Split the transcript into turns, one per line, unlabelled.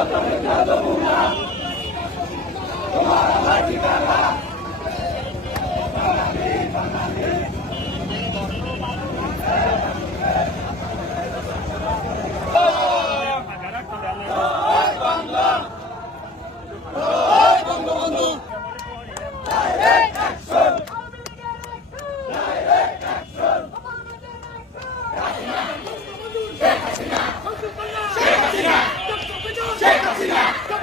我准备战斗，不怕！不怕，拿起枪啊！Yeah.